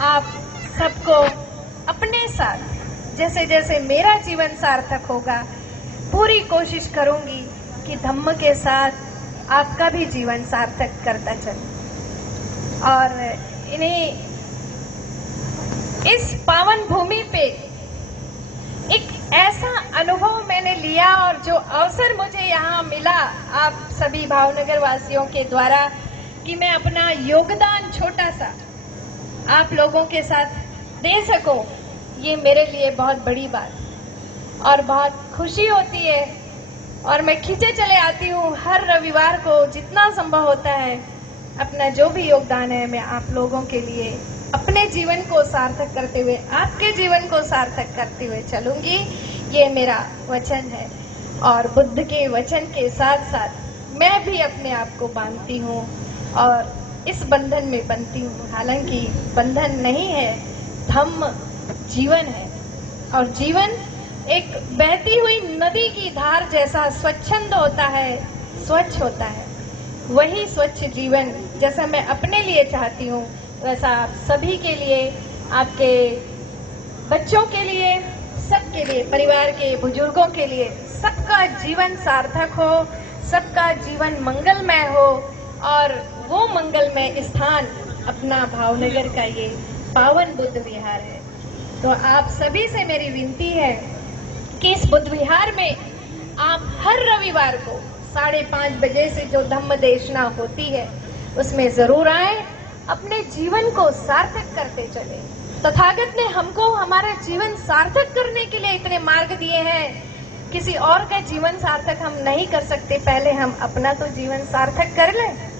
आप सबको अपने साथ जैसे जैसे मेरा जीवन सार्थक होगा, पूरी कोशिश करूंगी कि धम्म के साथ आपका भी जीवन सार्थक करता चलूं। और इन्हें इस पावन भूमि पे एक ऐसा अनुभव मैंने लिया और जो अवसर मुझे यहाँ मिला आप सभी भावनगर वासियों के द्वारा कि मैं अपना योगदान छोटा सा आप लोगों के साथ दे सकूं, ये मेरे लिए बहुत बड़ी बात और बहुत खुशी होती है। और मैं खींचे चले आती हूँ हर रविवार को, जितना संभव होता है अपना जो भी योगदान है मैं आप लोगों के लिए अपने जीवन को सार्थक करते हुए, आपके जीवन को सार्थक करते हुए चलूंगी, ये मेरा वचन है। और बुद्ध के वचन के साथ साथ मैं भी अपने आप को बांधती हूँ और इस बंधन में बनती हूँ। हालांकि बंधन नहीं है, धम्म जीवन है और जीवन एक बहती हुई नदी की धार जैसा स्वच्छंद होता है, स्वच्छ होता है। वही स्वच्छ जीवन जैसा मैं अपने लिए चाहती हूँ वैसा आप सभी के लिए, आपके बच्चों के लिए, सबके लिए, परिवार के बुजुर्गों के लिए, सबका जीवन सार्थक हो, सबका जीवन मंगलमय हो। और वो मंगलमय स्थान अपना भावनगर का ये पावन बुद्ध विहार है। तो आप सभी से मेरी विनती है कि इस बुद्ध विहार में आप हर रविवार को 5:30 बजे से जो धम्म देशना होती है उसमें जरूर आए, अपने जीवन को सार्थक करते चले। तथागत ने हमको हमारा जीवन सार्थक करने के लिए इतने मार्ग दिए हैं, किसी और का जीवन सार्थक हम नहीं कर सकते, पहले हम अपना तो जीवन सार्थक कर लें।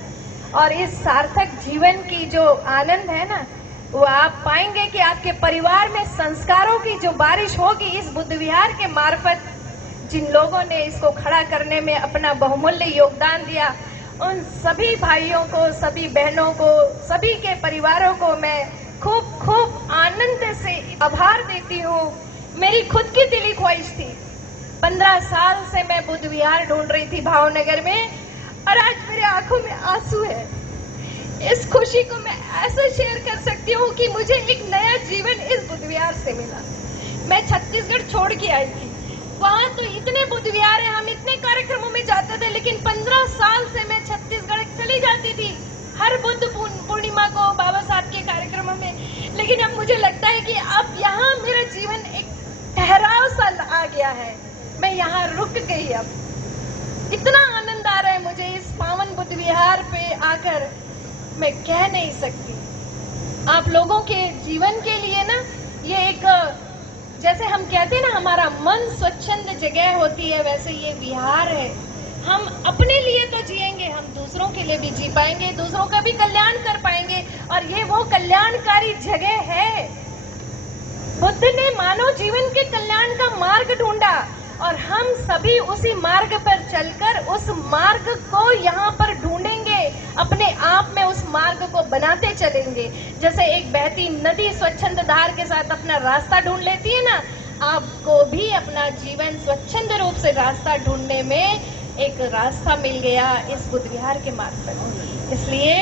और इस सार्थक जीवन की जो आनंद है ना, वो आप पाएंगे कि आपके परिवार में संस्कारों की जो बारिश होगी इस बुद्ध विहार के मार्फत। जिन लोगों ने इसको खड़ा करने में अपना बहुमूल्य योगदान दिया, उन सभी भाइयों को, सभी बहनों को, सभी के परिवारों को मैं खूब खूब आनंद से आभार देती हूँ। मेरी खुद की दिली ख्वाहिश थी, 15 साल से मैं बुद्ध विहार ढूंढ रही थी भावनगर में, और आज मेरे आंखों में आंसू है। इस खुशी को मैं ऐसे शेयर कर सकती हूँ कि मुझे एक नया जीवन इस बुद्ध विहार से मिला। मैं छत्तीसगढ़ छोड़ के आई थी, वहाँ तो इतने बुद्ध विहार है, हम इतने कार्यक्रमों में जाते थे, लेकिन 15 साल से मैं छत्तीसगढ़ चली जाती थी हर बुद्ध पूर्णिमा को बाबा साहब के कार्यक्रमों में। लेकिन अब मुझे लगता है कि अब यहाँ मेरा जीवन एक ठहराव सा आ गया है, मैं यहाँ रुक गई। अब इतना आनंद आ रहा है मुझे इस पावन बुद्ध विहार पे आकर, मैं कह नहीं सकती। आप लोगों के जीवन के लिए ना ये एक, जैसे हम कहते हैं ना हमारा मन स्वच्छंद जगह होती है, वैसे ये विहार है। हम अपने लिए तो जिएंगे, हम दूसरों के लिए भी जी पाएंगे, दूसरों का भी कल्याण कर पाएंगे, और ये वो कल्याणकारी जगह है। बुद्ध ने मानव जीवन के कल्याण का मार्ग ढूंढा और हम सभी उसी मार्ग पर चलकर उस मार्ग को यहाँ पर ढूंढेंगे, अपने आप में उस मार्ग को बनाते चलेंगे। जैसे एक बहती नदी स्वच्छंद धार के साथ अपना रास्ता ढूंढ लेती है ना, आपको भी अपना जीवन स्वच्छंद रूप से रास्ता ढूंढने में एक रास्ता मिल गया इस बुद्ध विहार के मार्ग पर। इसलिए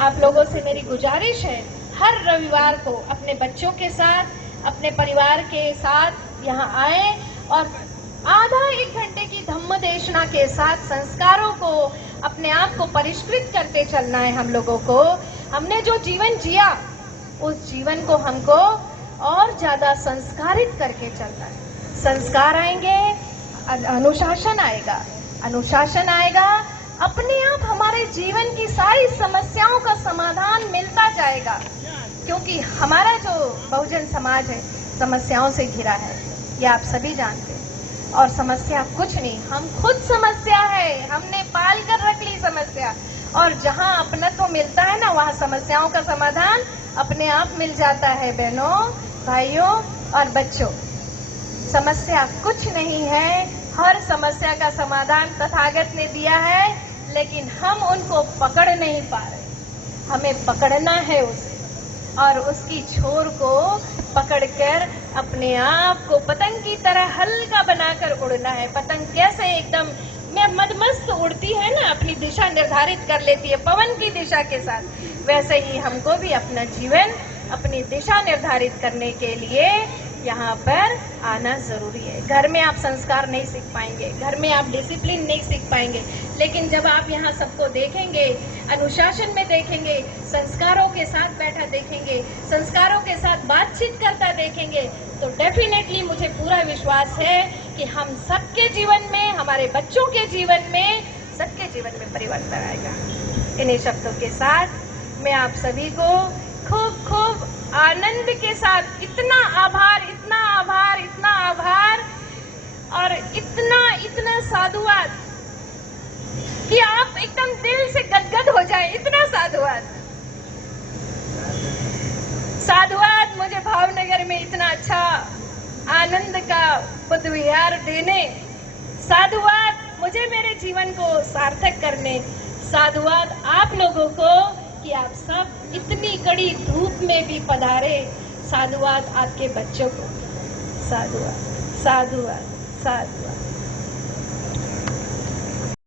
आप लोगों से मेरी गुजारिश है, हर रविवार को अपने बच्चों के साथ, अपने परिवार के साथ यहाँ आए और आधा 1 घंटे की धम्म देशना के साथ संस्कारों को, अपने आप को परिष्कृत करते चलना है। हम लोगों को, हमने जो जीवन जिया उस जीवन को हमको और ज्यादा संस्कारित करके चलना है। संस्कार आएंगे, अनुशासन आएगा, अनुशासन आएगा, अपने आप हमारे जीवन की सारी समस्याओं का समाधान मिलता जाएगा। क्योंकि हमारा जो बहुजन समाज है समस्याओं से घिरा है, ये आप सभी जानते हैं। और समस्या कुछ नहीं, हम खुद समस्या है, हमने पाल कर रख ली समस्या। और जहाँ अपनत्व मिलता है ना, वहाँ समस्याओं का समाधान अपने आप मिल जाता है। बहनों, भाइयों और बच्चों, समस्या कुछ नहीं है, हर समस्या का समाधान तथागत ने दिया है, लेकिन हम उनको पकड़ नहीं पा रहे। हमें पकड़ना है उसे, और उसकी छोर को पकड़कर अपने आप को पतंग की तरह हल्का बनाकर उड़ना है। पतंग कैसे एकदम में मदमस्त उड़ती है ना, अपनी दिशा निर्धारित कर लेती है पवन की दिशा के साथ, वैसे ही हमको भी अपना जीवन अपनी दिशा निर्धारित करने के लिए यहाँ पर आना जरूरी है। घर में आप संस्कार नहीं सीख पाएंगे, घर में आप डिसिप्लिन नहीं सीख पाएंगे, लेकिन जब आप यहाँ सबको देखेंगे, अनुशासन में देखेंगे, संस्कारों के साथ बैठा देखेंगे, संस्कारों के साथ बातचीत करता देखेंगे, तो डेफिनेटली मुझे पूरा विश्वास है कि हम सबके जीवन में, हमारे बच्चों के जीवन में, सबके जीवन में परिवर्तन आएगा। इन्हीं शब्दों के साथ मैं आप सभी को खूब खूब आनंद के साथ इतना आभार, इतना आभार, इतना आभार और इतना साधुवाद कि आप एकदम दिल से गदगद हो जाए, इतना साधुवाद। साधुवाद मुझे भावनगर में इतना अच्छा आनंद का बुद्ध विहार देने, साधुवाद मुझे मेरे जीवन को सार्थक करने, साधुवाद आप लोगों को कि आप सब इतनी कड़ी धूप में भी पधारे, साधुवाद आपके बच्चों को, साधुवाद, साधुवाद, साधुवाद।